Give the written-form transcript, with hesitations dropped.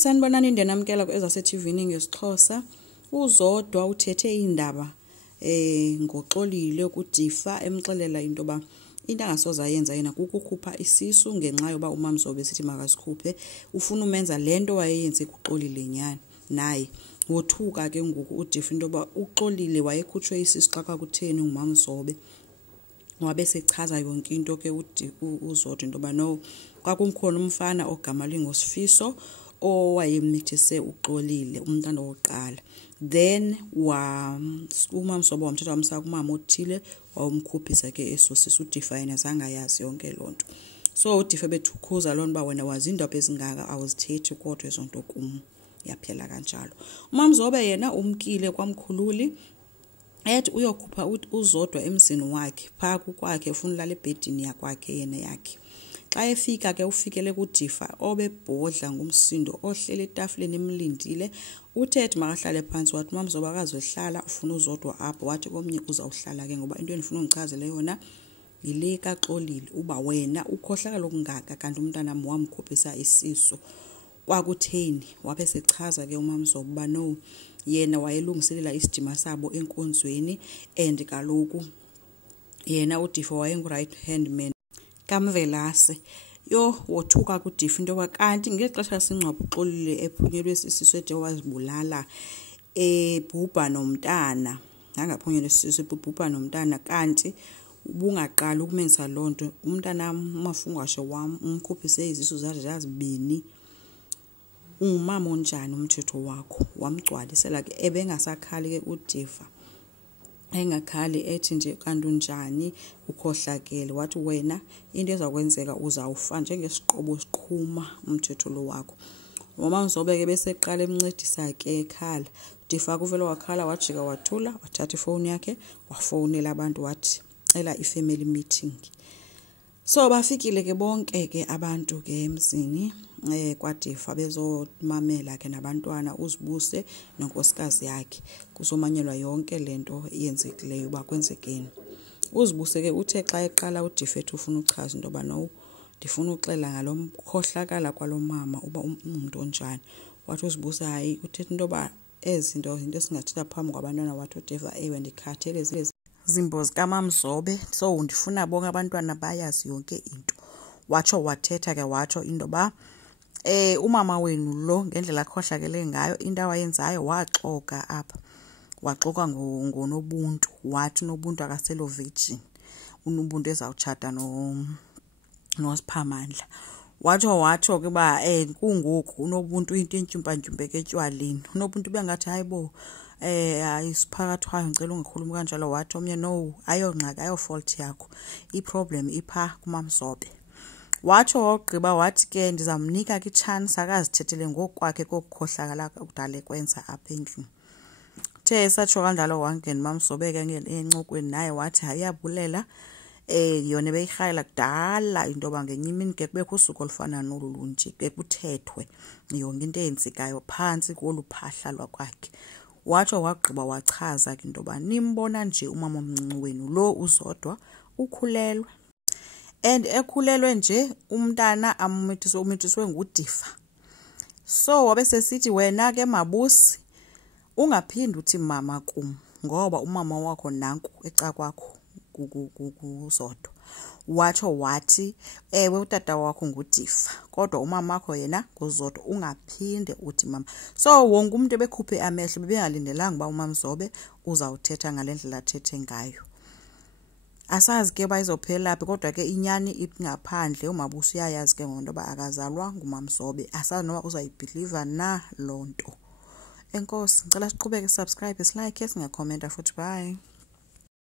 sanibonani indenamkela ezaseTVini ngesixhosa. Uzodwa uthethe indaba ngoxolile ukudifa emxelela into ba into angasoza yenza yena kukukhupha isisu ngenxa yoba uMamzobe sithi makasikhuphe. Ufuna umenza lento wayeyenze kuxolile nyani naye. Wothuka ke ngoku udifa into ba uxolile wayekhutshwe isisu xa kwakutheni uMamzobe. Wabe sechaza yonke into ke uzodwa into ba no kwakumkhona umfana ogama lingosifiso owayemithise uxolile umntana wokuqala. Then uMamzobe wamthatha wamsa kumama othile wawumkhuphisa ke esosiso uDifine zangayazi yonke lonto. So uDife bethukhuza lona ba wena wazi indaba ezingaka awuzithethi kodwa ezonto kum yaphela kanjalo. uMamzobe yena umkile kwamkhululi ethi uyokhupha uzodwa emzini wakhe pha kwakhe ufuna ulala ebhedini yakwakhe yena yakhe. Xa efika ke ufikele kuDifa obebhodla ngumsindo ohlele etafuleni emlindile. Uthethi makahlale phansi wathi uMamzobe akazohlala ufuna uzodwa apho wathi komnye uzawuhlala ke ngoba into endifuna ungichazele yona yile kaxolile uba wena ukhohlakala lokungaka kanti umntanami wamkhuphisa isisu kwakutheni. Wabe sechaza ke uMamzobe ba no yena wayelungiselela isidima sabo enkonzweni and kaloku yena uDifa wayengu right hand man kaMvelase. Wothuka kuDifa into kanti ngexesha singcwabo uxolile ephunyelwe sisiso ethe wazibulala ebhubha nomntana angaphunyelwe sisiso ebhubha nomntana kanti ubungaqala ukumenza lonto umntana mafungwashe wam umkhuphise izisu zazibini. Umama onjani umthetho wakho wamgcwalisela ke ebengasakhali ke uDifa engakhali ethi nje kanti unjani ukhohlakele wathi wena into ezakwenzeka uzawufa njengesiqobo siqhuma umthetho lo wakho. uMamzobe ke bese eqala emncedisa ke ekhala. uDifa kuvela wakhala wajika wathula wathatha ifoni yakhe wafonela abantu wathi cela ifamily meeting. So bafikile ke bonke ke abantu ke emzini kwaDifa bezomamela ke nabantwana uzibuse nonkosikazi yakhe kuzomanyelwa yonke lento yenzekileyo ba kwenzekeni. Uzibuse ke uthe xa eqala uDifa ethi ufuna uchaza into ba no ndifuna uxela ngalomkhohlakala kwalomama uba umuntu onjani. Wathi uzibuse hayi uthethe into ba into singathetha phambi kwabantwana wathi uDifa ewe ndikhathele zimbozi kaMamzobe so ndifuna bonke abantwana bayazi yonke into. Watsho wathetha ke watsho into ba umama wenu lo ngendlela akhohlakele ngayo into awayenzayo waxoka apha waxoka ngonobuntu wathi nobuntu akaselo virgin unobuntu ezawutshata noSiphamandla. Watsho ke ba kungoku unobuntu into entyumpa ke etywaleni unobuntu bengathi hayibo ayisiphakathwayo ngicela ungikhuluma kanjalo. Wathi omnye no ayongxaki ayo fault yakho iproblem ipha kuMamzobe. Watsho wogqiba wathi ke ndizamnika ke chance akazithethele ngokwakhe kokukhohlakala kudala kwenza apha endlini. The esatsho kanjalo wangena uMamzobe ke encokweni naye wathi hayabulela yona beyirhayela kudala into ba ngenye imini ke kubekho usuku olufana nolu nje ke kuthethwe yonke into eyenzekayo phansi koluphahla lwakwakhe. Watsho wagqiba wachaza ke into ba nimbona nje umama omncinci wenu lo uzodwa ukhulelwe and ekhulelwe nje umntana umithiswe nguDifa. So wabe sesithi wena ke mabusi ungaphindi uthi mama kum ngoba umama wakho nanku eca kwakho kuzodwa. Watsho wathi ewe utata wakho nguDifa kodwa umama wakho yena nguzodwa ungaphinde uthi mama. So wonke umuntu ebekhuphe amehlo bebengalindelanga ba uMamzobe uzawuthetha ngalendlela athethe ngayo. Asazi ke bayizophela laphi kodwa ke inyani ingaphandle umabusi uyayazi ke ngonto ba akazalwa nguMamzobe. Asazi noba uzayibelieve na lonto. Enkosi ngicela siqhubeke subscribe, like, singakhomenta futhi bye.